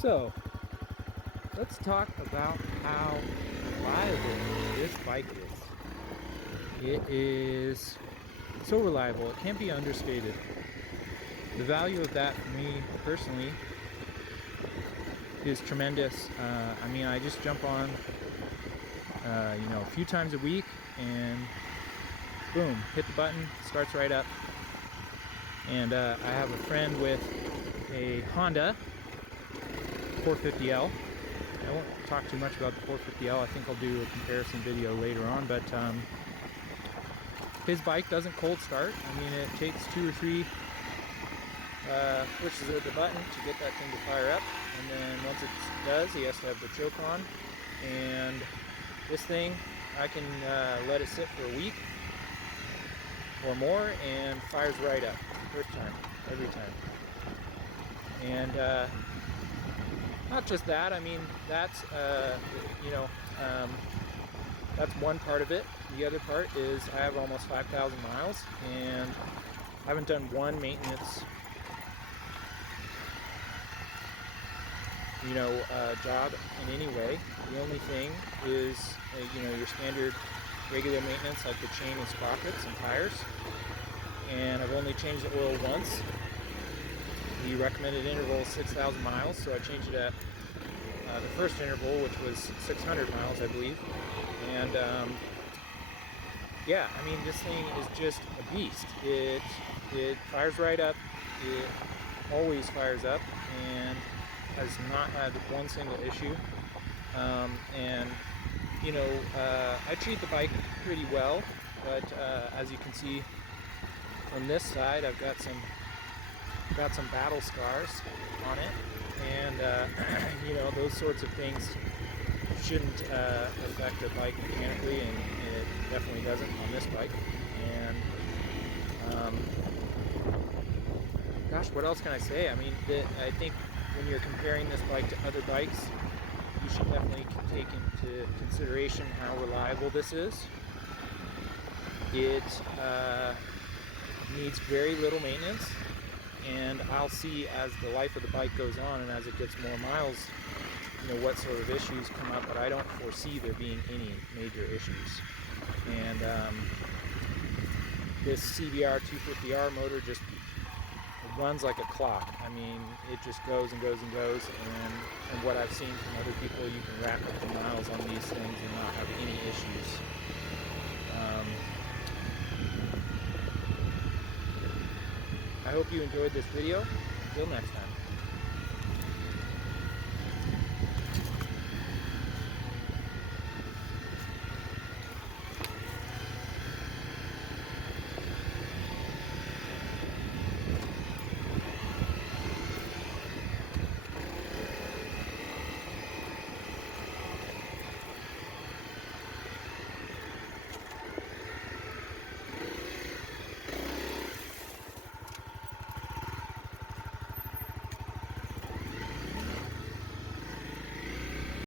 So, let's talk about how reliable this bike is. It is so reliable, it can't be understated. The value of that for me personally is tremendous. I mean, I just jump on, a few times a week and boom, hit the button, starts right up. And I have a friend with a Honda 450L. I won't talk too much about the 450L. I think I'll do a comparison video later on, but his bike doesn't cold start. I mean, it takes 2 or 3 pushes of the button to get that thing to fire up, and then once it does, he has to have the choke on. And this thing, I can let it sit for a week or more, and fires right up first time, every time. And not just that, I mean, that's that's one part of it. The other part is I have almost 5,000 miles and I haven't done one maintenance job in any way. The only thing is your standard regular maintenance, like the chain and sprockets and tires, and I've only changed the oil once. The recommended interval is 6,000 miles, so I changed it at the first interval, which was 600 miles, I believe. And yeah, I mean, this thing is just a beast. It fires right up. It always fires up and has not had one single issue. I treat the bike pretty well, but as you can see from this side, I've got some battle scars on it, and those sorts of things shouldn't affect a bike mechanically, and it definitely doesn't on this bike. And gosh, what else can I say? I mean, I think when you're comparing this bike to other bikes, you should definitely take into consideration how reliable this is. It needs very little maintenance, and I'll see as the life of the bike goes on and as it gets more miles, what sort of issues come up, but I don't foresee there being any major issues. And this CRF250L motor just runs like a clock. I mean, it just goes and goes and goes, and from what I've seen from other people, you can rack up the miles on these things and not have any issues. I hope you enjoyed this video. Until next time.